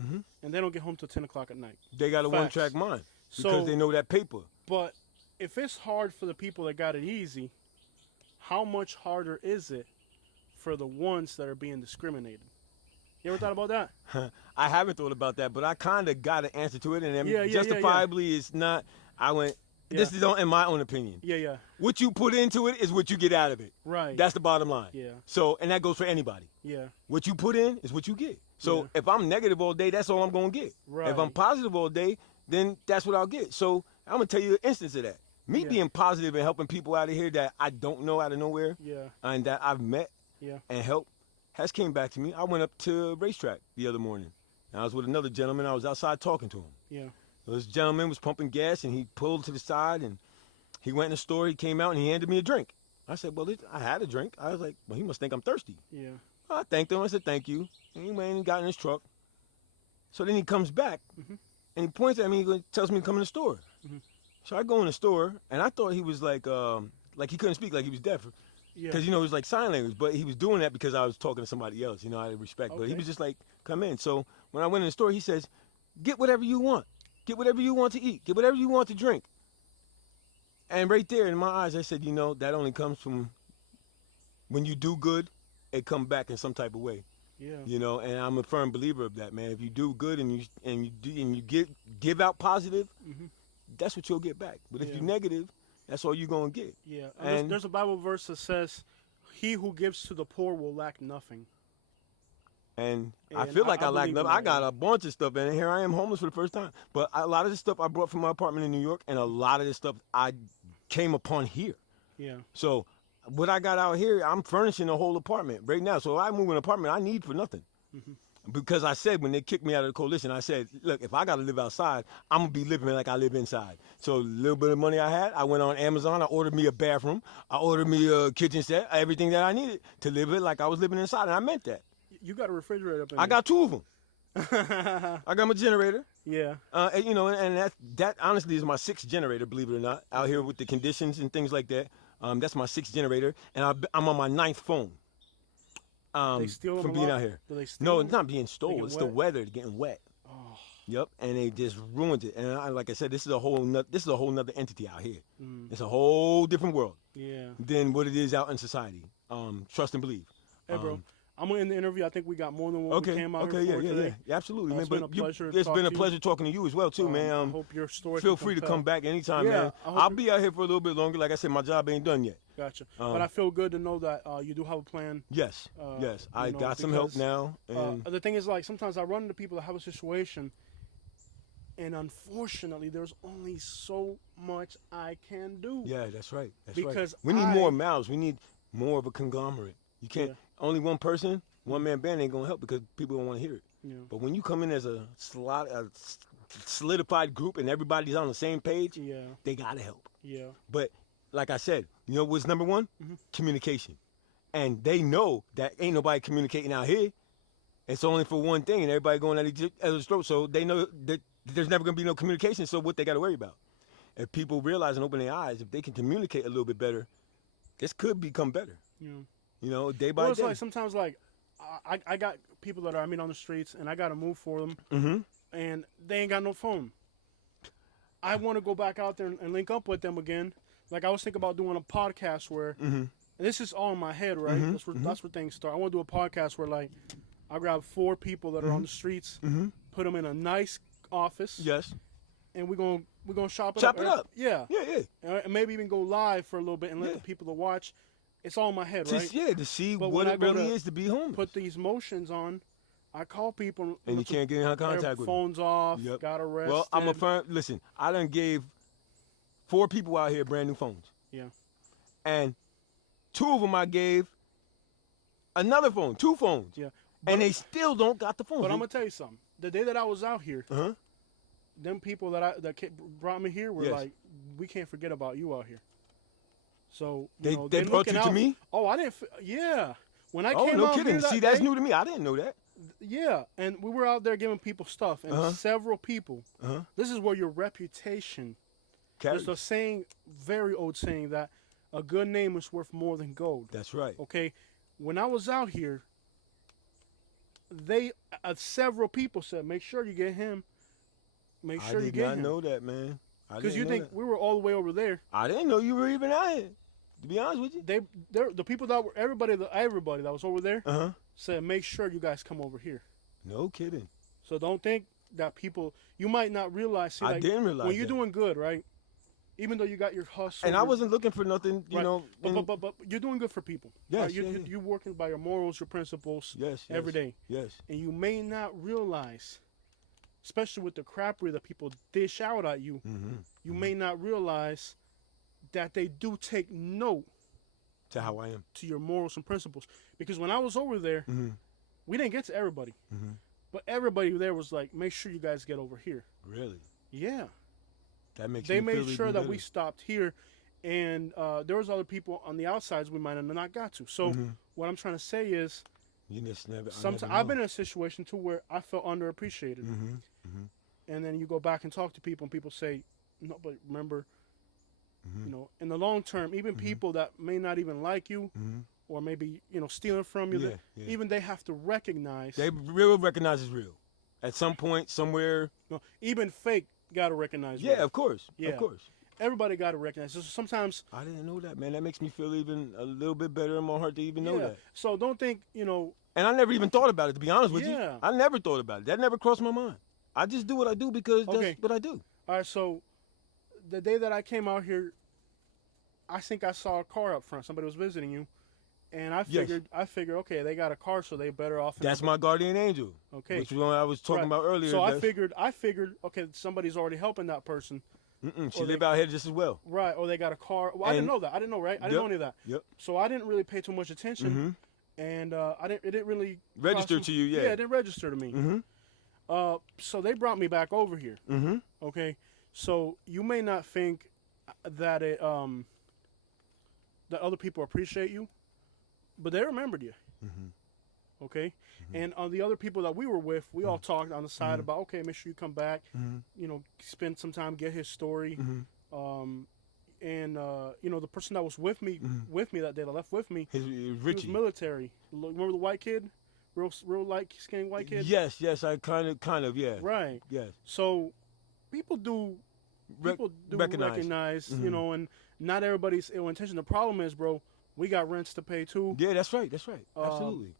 Mhm. and they don't get home till 10 o'clock at night. They got a Facts. one-track mind because So- they know that paper. But if it's hard for the people that got it easy, how much harder is it for the ones that are being discriminated? You ever thought about that? I haven't thought about that, but I kind of got an answer to it, and Yeah, yeah, yeah. justifiably, it's not. I went. This is in my own opinion. Yeah, yeah. What you put into it is what you get out of it. Right. That's the bottom line. Yeah. So, and that goes for anybody. Yeah. What you put in is what you get. So, Yeah. if I'm negative all day, that's all I'm gonna get. Right. If I'm positive all day, then that's what I'll get. So, I'm gonna tell you an instance of that. Me Yeah. being positive and helping people out of here that I don't know out of nowhere, Yeah. and that I've met Yeah. and helped, has came back to me. I went up to a racetrack the other morning. And I was with another gentleman. I was outside talking to him. Yeah. This gentleman was pumping gas, and he pulled to the side, and he went in the store. He came out, and he handed me a drink. I said, well, I had a drink. I was like, well, he must think I'm thirsty. Yeah. I thanked him. I said, thank you. And he went and got in his truck. So then he comes back, Mhm. and he points at me. He tells me to come in the store. Mhm. So I go in the store, and I thought he was like he couldn't speak, like he was deaf. Yeah. Because, it was like sign language, but he was doing that because I was talking to somebody else, out of respect. But he Okay. was just like, come in. So when I went in the store, he says, get whatever you want. Get whatever you want to eat. Get whatever you want to drink. And right there in my eyes, I said, that only comes from when you do good, it come back in some type of way. Yeah. And I'm a firm believer of that, man. If you do good and you give out positive, Mhm. that's what you'll get back. But if Yeah. you're negative, that's all you're gonna get. Yeah. And- There's a Bible verse that says, "He who gives to the poor will lack nothing." And I And feel like I I lack believe in nothing. I that, got yeah. a bunch of stuff, and here I am homeless for the first time. But a lot of this stuff I brought from my apartment in New York, and a lot of this stuff I came upon here. Yeah. So what I got out here, I'm furnishing the whole apartment right now. So if I move an apartment, I need for nothing. Mhm. Because I said when they kicked me out of the coalition, I said, look, if I got to live outside, I'm going to be living like I live inside. So a little bit of money I had, I went on Amazon, I ordered me a bathroom, I ordered me a kitchen set, everything that I needed to live it like I was living inside, and I meant that. You got a refrigerator up in I got 2 of them. there. I got my generator. Yeah. And, and that honestly is my 6th generator, believe it or not, out here with the conditions and things like that. That's my 6th generator, and I'm on my 9th phone. They steal them from a being lot? out here. Do they steal No, them? it's not being They stolen. get It's the wet? weather getting wet. Oh. Yep, and they just ruined it. And like I said, this is a whole nother entity out here. Mm. It's a whole different world Yeah. than what it is out in society. Trust and believe. Hey, bro. I'm gonna end the interview. I think we got more than what we Okay, came out okay, here for today. yeah, absolutely, man. It's been But a pleasure to it's talk been a to you. pleasure talking to you as well, too, man. I hope your story Feel can free to compel. come back anytime, Yeah, man. I hope I'll you- be out here for a little bit longer. Like I said, my job ain't done yet. Gotcha. But I feel good to know that you do have a plan. Yes, yes. I you know, got some help because, now. And The thing is, like, sometimes I run into people that have a situation, and unfortunately, there's only so much I can do. yeah, that's right. That's Because right. We need more mouths. We need more of a conglomerate. You can't Yeah. only one person, one man band ain't gonna help because people don't want to hear it. Yeah. But when you come in as a solidified group and everybody's on the same page, Yeah. they gotta help. Yeah. But like I said, you know what's number one? Mm-hmm. Communication. And they know that ain't nobody communicating out here. It's only for one thing, and everybody going at each other's throat. So they know that there's never gonna be no communication. So what they gotta worry about? If people realize and open their eyes, if they can communicate a little bit better, this could become better. Yeah. You know, day by Well, it's day. like sometimes, like, I got people that I meet on the streets, and I got to move for them, Mm-hmm. and they ain't got no phone. I want to go back out there and link up with them again. Like, I was thinking about doing a podcast where, and this is all in my head, right? That's where things start. I want to do a podcast where, like, I grab 4 people that are on the streets, put them in a nice office, Yes. and we're gonna chop it Chop up. it up. Yeah. Yeah, yeah. And maybe even go live for a little bit and let Yeah. the people to watch. It's all in my head, right? To see But what when I it go really to is to be homeless. Put these motions on. I call people and you can't get in their contact with them. phones off. Yep. Got arrested. Well, I'm a firm. Listen, I done gave 4 people out here brand new phones, Yeah. and 2 of them I gave another phone, 2 phones, Yeah. and they still don't got the phones. But I'm gonna tell you something. The day that I was out here, Uh-huh. them people that brought me here were Yes. like, "We can't forget about you out here." So They know, brought looking you to out- me? Oh, I didn't. Yeah. When I Oh, came no out kidding. here that See, that's day, new to me. I didn't know that. Yeah, and we were out there giving people stuff, and Uh-huh. several people. Uh-huh. This is where your reputation. Carries. There's a saying, very old saying, that a good name is worth more than gold. That's right. Okay, when I was out here, several people said, "Make sure you get him. Make sure I you did get not him." know that, man. Because you think that. we were all the way over there. I didn't know you were even out here. To be honest with you. The people that were everybody that was over there Uh-huh. said, "Make sure you guys come over here." No kidding. So don't think that people you might not realize. See, I like, didn't realize when you're that. doing good, right? Even though you got your hustle, And I wasn't looking for nothing, you right, know. but you're doing good for people. Yes, right? yeah, yeah. You're working by your morals, your principles, Yes, yes. every day. Yes. And you may not realize, especially with the crappery that people dish out at you, Mm-hmm. you may not realize that they do take note To how I am. to your morals and principles. Because when I was over there, Mm-hmm. we didn't get to everybody, Mm-hmm. but everybody there was like, "Make sure you guys get over here." Really? Yeah, That makes they me feel made sure even that better. we stopped here, and there was other people on the outsides we might have not got to. So Mhm. what I'm trying to say is, You just never. sometimes I've been in a situation too where I felt underappreciated. Mm-hmm. And then you go back and talk to people, and people say, "No, but remember, Mhm. you know, in the long term, even people that may not even like you, Mm-hmm. or maybe stealing from you, Yeah, yeah. even they have to recognize. They real recognize it's real. At some point, somewhere. No, even fake got to recognize. Yeah, real. of course. Yeah. Of course. Everybody got to recognize. So sometimes, I didn't know that, man. That makes me feel even a little bit better in my heart to even know yeah. that. So don't think And I never even thought about it, to be honest with Yeah. you. I never thought about it. That never crossed my mind. I just do what I do because Okay. that's what I do. All right. So the day that I came out here, I think I saw a car up front. Somebody was visiting you, and I Yes. figured, okay, they got a car, so they better off. That's my guardian angel. Okay. Which one I was talking Right. about earlier. So I that's- figured, okay, somebody's already helping that person, She or live they- out here just as well. right? Or they got a car. Well, I didn't And- know that. I didn't know, right? I didn't Yep. know any of that. Yep. So I didn't really pay too much attention. Mhm. and it didn't really Register cost to you, yeah. Yeah, it didn't register to me. Mm-hmm. So they brought me back over here. Mm-hmm. Okay, so you may not think that that other people appreciate you, but they remembered you. Mm-hmm. Okay, and the other people that we were with, we all talked on the side about, okay, make sure you come back. Mm-hmm. You know, spend some time, get his story. Mm-hmm. And you know, the person that was with me that day, that left with me, His he was Richie. military. Remember the white kid, real light skinny white kid. Yes, yes, I kind of, yeah. Right. Yes. So people do recognize, you know, and not everybody's ill intention. The problem is, bro, we got rents to pay too. Yeah, that's right. That's right. Absolutely.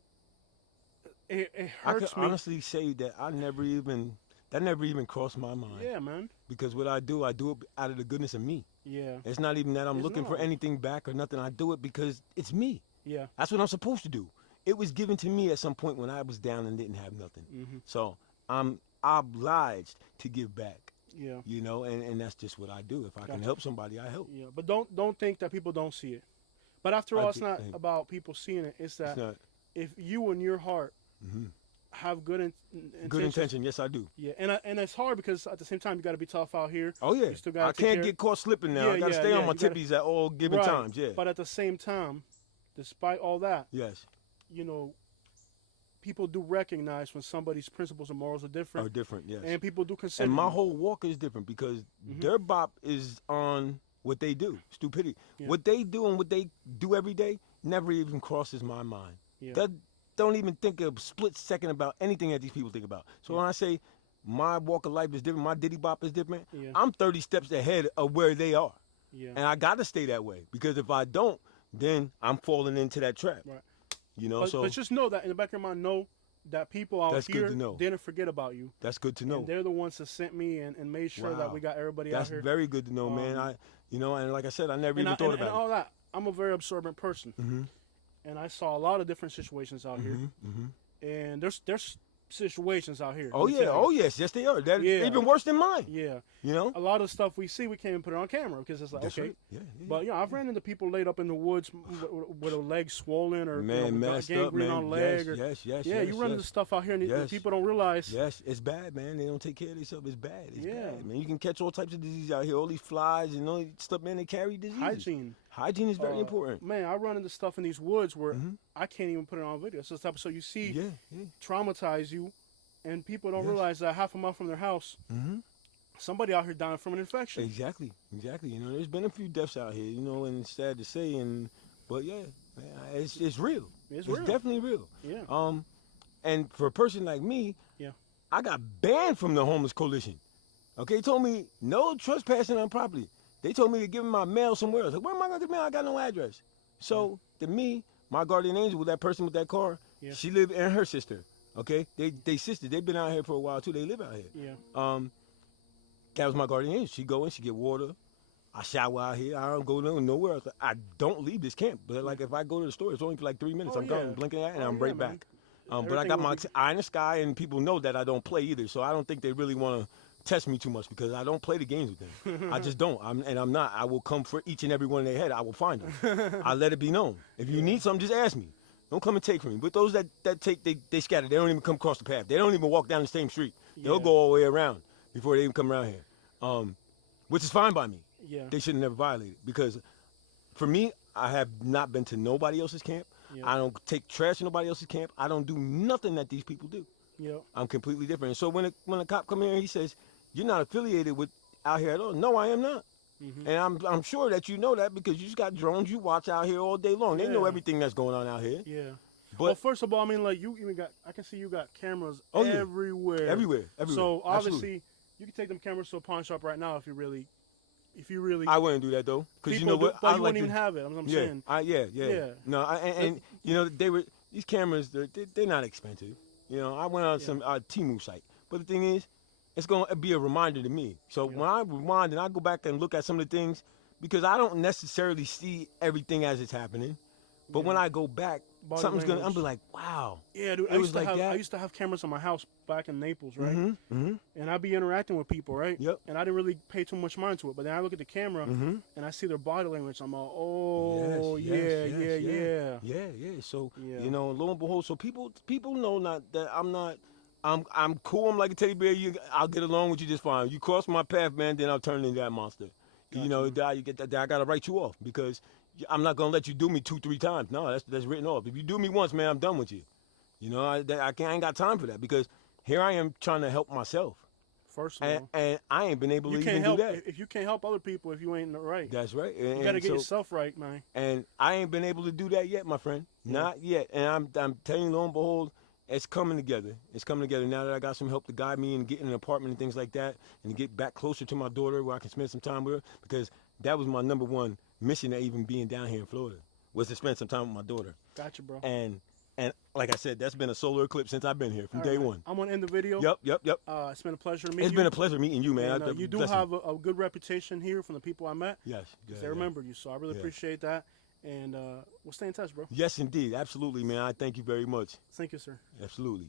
It I hurts can me. honestly say that that never even crossed my mind. Yeah, man. Because what I do it out of the goodness of me. Yeah. It's not even that I'm It's looking for not. anything back or nothing. I do it because it's me. Yeah. That's what I'm supposed to do. It was given to me at some point when I was down and didn't have nothing. Mm-hmm. So I'm obliged to give back. Yeah. You know, and that's just what I do. If I can Gotcha. help somebody, I help. Yeah. But don't think that people don't see it. But after I all, it's do not think- about people seeing it. It's that It's not if you in your heart have good good intentions. intention. Yes, I do. Yeah, and it's hard because at the same time you got to be tough out here. Oh yeah. You still gotta I take can't care- get caught slipping now. Yeah, I gotta yeah, stay yeah, on my you gotta- tippies at all given Right. times. Yeah. But at the same time, despite all that, Yes. you know, people do recognize when somebody's principles and morals are different, Are different. Yes. and people do consider. And my you. whole walk is different because Mm-hmm. their bop is on what they do, stupidity. Yeah. What they do and what they do every day never even crosses my mind. Yeah. That don't even think a split second about anything that these people think about. So when I say my walk of life is different, my diddy bop is different, Yeah. I'm 30 steps ahead of where they are. Yeah. And I got to stay that way because if I don't, then I'm falling into that trap. Right. You know, But, so but just know that in the back of your mind, know that people out That's good here to know. didn't forget about you. that's good to know. And they're the ones that sent me and made sure that Wow. we got everybody That's out here. very good to know, man. And like I said, I never even thought and about all that. I'm a very observant person, it. Mm-hmm. and I saw a lot of different situations out here. Mm-hmm. And there's situations out here. Oh let me yeah, tell you. oh yes, yes they are. That Yeah. even worse than mine. Yeah. You know. A lot of stuff we see, we can't even put it on camera because it's like, That's okay. right. Yeah, yeah. But you know, I've ran into people laid up in the woods with a leg swollen or Man, you know, with messed gangrene up, man. on leg. Yes, or, yes, yes. yeah, yes, you run yes. into stuff out here and Yes. people don't realize. Yes, it's bad, man. They don't take care of themselves. It's bad. It's Yeah. bad, man. You can catch all types of diseases out here. All these flies and all these stuff, man. They carry diseases. Hygiene. Hygiene is very important. Man, I run into stuff in these woods where Mhm. I can't even put it on video. So it's type so you see Yeah, yeah. traumatize you, and people don't Yes. realize that half a mile from their house, Mm-hmm. somebody out here dying from an infection. Exactly, exactly. You know, there's been a few deaths out here. You know, and it's sad to say, but yeah, man, it's real. It's real. Definitely real. Yeah. And for a person like me, Yeah. I got banned from the homeless coalition. Okay, they told me no trespassing on property. They told me to give them my mail somewhere else. Like, where am I going to get mail? I got no address. So to me, my guardian angel with that person with that car, Yeah. she lived and her sister. Okay, they sisters. They've been out here for a while too. They live out here. Yeah. That was my guardian angel. She go in, she get water. I shower out here. I don't go nowhere else. I don't leave this camp. But like if I go to the store, it's only for like 3 minutes. Oh, I'm gone, yeah. blinking at, and Oh, I'm yeah, right man. back. But I Everything got will my be- eye in the sky, and people know that I don't play either. So I don't think they really want to test me too much because I don't play the games with them. I just don't. I'm not. I will come for each and every one in their head. I will find them. I let it be known. If you need something, just ask me. Don't come and take from me. But those that take, they scatter. They don't even come across the path. They don't even walk down the same street. They'll Yeah. go all the way around before they even come around here, which is fine by me. Yeah. They should have never violated because for me, I have not been to nobody else's camp. Yeah. I don't take trash in nobody else's camp. I don't do nothing that these people do. Yeah. I'm completely different. So when a cop come here and he says, "You're not affiliated with out here at all," no, I am not. Mhm. And I'm sure that you know that because you just got drones you watch out here all day long. They know Yeah. everything that's going on out here. Yeah. But Well, first of all, I mean, like you even got. I can see you got cameras Oh, yeah. everywhere. everywhere. So obviously, Absolutely. you can take them cameras to a pawn shop right now if you really. I wouldn't do that though, because you People know do- what? But I you like wouldn't even to- have it. That's what I'm yeah, saying. yeah. Yeah. No, and you know these cameras. They're not expensive. You know, I went on some Temu site, but the thing is, it's going to be a reminder to me. So Yeah. when I rewind and I go back and look at some of the things, because I don't necessarily see everything as it's happening, but when I go back, Body something's gonna. I'm language. be like, wow. Yeah, dude. It was like I that. used to have cameras in my house back in Naples, right? Mm-hmm. And I'd be interacting with people, right? Yep. And I didn't really pay too much mind to it. But then I look at the camera Mm-hmm. and I see their body language. I'm like, oh, Yes, yeah. Yeah. So Yeah. you know, lo and behold, so people know not that I'm not. I'm cool. I'm like a teddy bear. I'll get along with you just fine. You cross my path, man, then I'll turn into that monster. You know, Gotcha. that you get that I gotta write you off because I'm not gonna let you do me 2-3 times. No, that's written off. If you do me once, man, I'm done with you. You know, I ain't got time for that because here I am trying to help myself, First of all, and I ain't been able you to can't even help do that. if you can't help other people if you ain't right. That's right. You And got to get so, yourself right, man. and I ain't been able to do that yet, my friend. Yeah. Not yet. And I'm telling you, lo and behold, it's coming together. It's coming together now that I got some help to guide me and get in an apartment and things like that, and to get back closer to my daughter where I can spend some time with her because that was my number one mission of even being down here in Florida was to spend some time with my daughter. Gotcha, bro. And like I said, that's been a solar eclipse since I've been here from All day right. one. I'm gonna end the video. Yep. It's been a pleasure to meet It's you. been a pleasure meeting you, man. And, you do Bless you. have a good reputation here from the people I met. Yes. They remembered you, so I really Yeah. appreciate that. And we'll stay in touch, bro. Yes, indeed. Absolutely, man. I thank you very much. Thank you, sir. Absolutely.